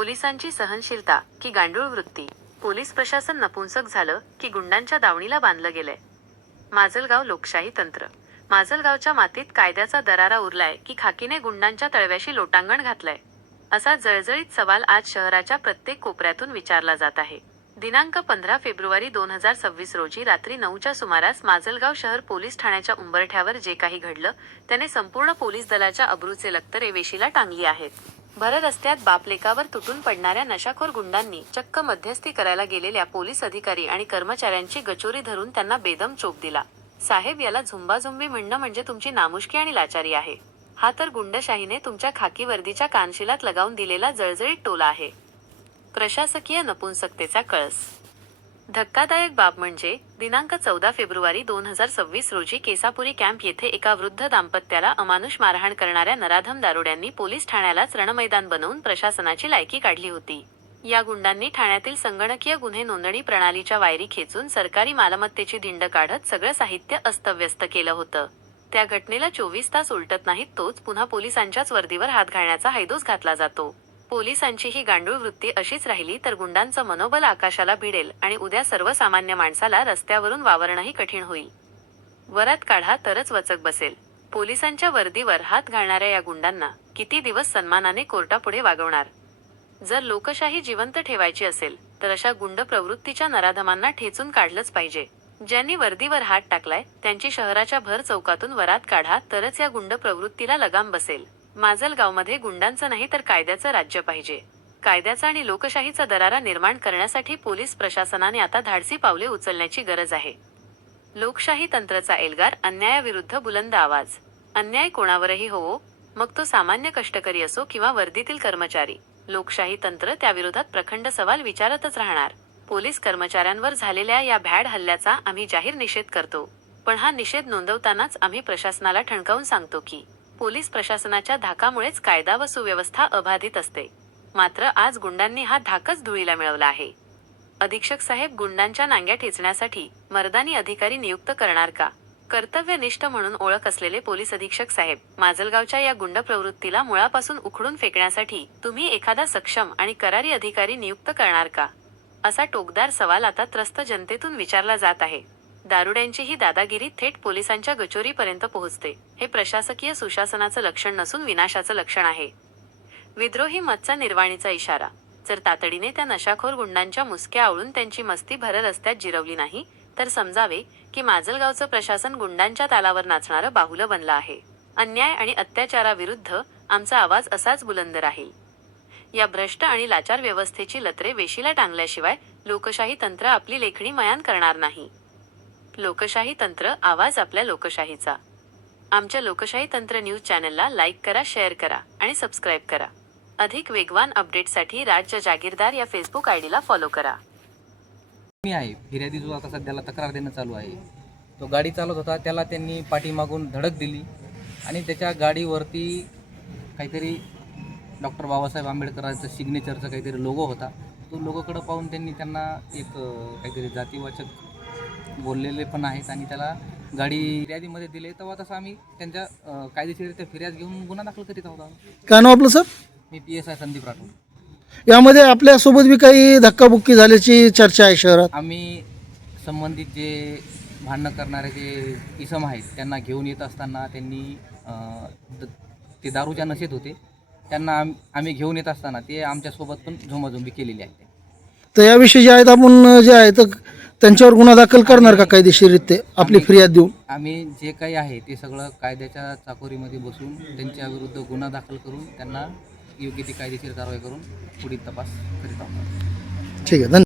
पोलिसांची सहनशीलता की गांडूळ वृत्ती? पोलीस प्रशासन नपुंसक झालं की गुंडांच्या दावणीला बांधलं गेलंय? माजलगाव लोकशाही तंत्र. माजलगावच्या मातीत कायद्याचा दरारा उरलाय की खाकीने गुंडांच्या तळव्याशी लोटांगण घातलंय? असा जळजळीत सवाल आज शहराच्या प्रत्येक कोपऱ्यातून विचारला जात आहे. दिनांक 15 फेब्रुवारी 2026 रोजी रात्री 9च्या सुमारास माजलगाव शहर पोलीस ठाण्याच्या उंबरठ्यावर जे काही घडलं त्याने संपूर्ण पोलीस दलाच्या अब्रूचे लक्तरे वेशीला टांगली आहेत. भर रस्त्यात बापलेकावर तुटून पडणाऱ्या नशाखोर गुंडांनी चक्क मध्यस्थी करायला गेलेल्या पोलीस अधिकारी आणि कर्मचाऱ्यांची गचोरी धरून त्यांना बेदम चोप दिला. साहेब, याला झुंबाझुंबी म्हणणं म्हणजे तुमची नामुष्की आणि लाचारी आहे. हा तर गुंडशाहीने तुमच्या खाकी वर्दीच्या कानशिलात लगावून दिलेला जळजळीत टोला आहे. प्रशासकीय नपुंसकतेचा कळस. धक्कादायक बाब म्हणजे दिनांक 14 फेब्रुवारी 2026 रोजी केसापुरी कॅम्प येथे एका वृद्ध दाम्पत्याला अमानुष मारहाण करणाऱ्या नराधम दारुड्यांनी पोलीस ठाण्यालाच रणमैदान बनवून प्रशासनाची लायकी काढली होती. या गुंडांनी ठाण्यातील संगणकीय गुन्हे नोंदणी प्रणालीच्या वायरी खेचून सरकारी मालमत्तेची धिंड काढत सगळं साहित्य अस्तव्यस्त केलं होतं. त्या घटनेला 24 तास उलटत नाहीत तोच पुन्हा पोलिसांच्याच वर्दीवर हात घालण्याचा हैदोस घातला जातो. पोलिसांची ही गांडूळ वृत्ती अशीच राहिली तर गुंडांचं मनोबल आकाशाला भिडेल आणि उद्या सर्वसामान्य माणसाला रस्त्यावरून वावरणंही कठीण होईल. वरात काढा तरच वचक बसेल. पोलिसांच्या वर्दीवर हात घालणाऱ्या या गुंडांना किती दिवस सन्मानाने कोर्टापुढे वागवणार? जर लोकशाही जिवंत ठेवायची असेल तर अशा गुंड प्रवृत्तीच्या नराधमांना ठेचून काढलंच पाहिजे. ज्यांनी वर्दीवर हात टाकलाय त्यांची शहराच्या भर चौकातून वरात काढा तरच या गुंड प्रवृत्तीला लगाम बसेल. माजलगावमध्ये गुंडांचं नाही तर कायद्याचं राज्य पाहिजे. कायद्याचा आणि लोकशाहीचा दरारा निर्माण करण्यासाठी पोलीस प्रशासनाने आता धाडसी पावले उचलण्याची गरज आहे. लोकशाही तंत्रचा एल्गार, अन्यायाविरुद्ध बुलंद आवाज. अन्याय कोणावरही होवो, मग तो सामान्य कष्टकरी असो किंवा वर्दीतील कर्मचारी, लोकशाही तंत्र त्याविरोधात प्रखंड सवाल विचारतच राहणार. पोलीस कर्मचाऱ्यांवर झालेल्या या भ्याड हल्ल्याचा आम्ही जाहीर निषेध करतो. पण हा निषेध नोंदवतानाच आम्ही प्रशासनाला ठणकावून सांगतो की पोलीस प्रशासनाच्या धाकामुळेच कायदा व सुव्यवस्था अबाधित असते. मात्र आज गुंडांनी हा धाकच धुळीला मिळवला आहे. अधीक्षक साहेब, गुंडांच्या नांग्या ठेचण्यासाठी मर्दानी अधिकारी नियुक्त करणार का? कर्तव्यनिष्ठ म्हणून ओळख असलेले पोलीस अधीक्षक साहेब, माजलगावच्या या गुंड प्रवृत्तीला मुळापासून उखडून फेकण्यासाठी तुम्ही एखादा सक्षम आणि करारी अधिकारी नियुक्त करणार का? असा टोकदार सवाल आता त्रस्त जनतेतून विचारला जात आहे. दारुड्यांची ही दादागिरी थेट पोलिसांच्या गचोरीपर्यंत पोहोचते. हे प्रशासकीय सुशासनाचं लक्षण नसून विनाशाचं लक्षण आहे. विद्रोही मतचा निर्वाणीचा इशारा. जर तातडीने त्या नशाखोर गुंडांच्या मुसक्या आवळून त्यांची मस्ती भर रस्त्यात जिरवली नाही तर समजावे की माजलगावचं प्रशासन गुंडांच्या तालावर नाचणारं बाहुलं बनलं आहे. अन्याय आणि अत्याचाराविरुद्ध आमचा आवाज असाच बुलंद राहील. या भ्रष्ट आणि लाचार व्यवस्थेची लत्रे वेशीला टांगल्याशिवाय लोकशाही तंत्र आपली लेखणी मयान करणार नाही. लोकशाही तंत्र, आवाज आपल्या लोकशाहीचा. आमच्या लोकशाही तंत्र न्यूज चॅनलला लाईक करा, शेअर करा आणि सबस्क्राईब करा. अधिक वेगवान अपडेटसाठी राज्य जागीरदार या फेसबुक आयडीला फॉलो करा. मी आहे फिर्यादी जो आता सध्याला तक्रार देणं चालू आहे. तो गाडी चालत होता, त्याला त्यांनी पाठीमागून धडक दिली आणि त्याच्या गाडीवरती काहीतरी डॉक्टर बाबासाहेब आंबेडकरांचं सिग्नेचरचा काहीतरी लोगो होता. तो लोगोकडे पाहून त्यांना एक काहीतरी जातीवाचक बोललेले पण आहेत आणि त्याला गाडी फिर्यादीमध्ये दिले. तेव्हा तसं आम्ही त्यांच्या कायदेशीररित्या फिर्याद घेऊन गुन्हा दाखल करीत आहोत. काय नाव आपलं सर? मी PSI संदीप राठोड. यामध्ये आपल्यासोबत बी काही धक्काबुक्की झाल्याची चर्चा आहे शहरात. आम्ही संबंधित जे भांडणं करणारे जे इसम आहेत त्यांना घेऊन येत असताना त्यांनी ते दारूच्या नशेत होते. त्यांना आम्ही घेऊन येत असताना ते आमच्यासोबत पण झोमाझोंबी केलेली आहे. तर याविषयी जे आहेत आपण जे आहे तर त्यांच्यावर गुन्हा दाखल करणार का कायदेशीररित्या आपली फिर्याद देऊन? आम्ही जे काही आहे ते सगळं कायद्याच्या चाकोरीमध्ये बसून त्यांच्या विरुद्ध गुन्हा दाखल करून त्यांना योग्य ती कायदेशीर कारवाई करून पुढील तपास करीत आहोत. ठीक आहे, धन्यवाद.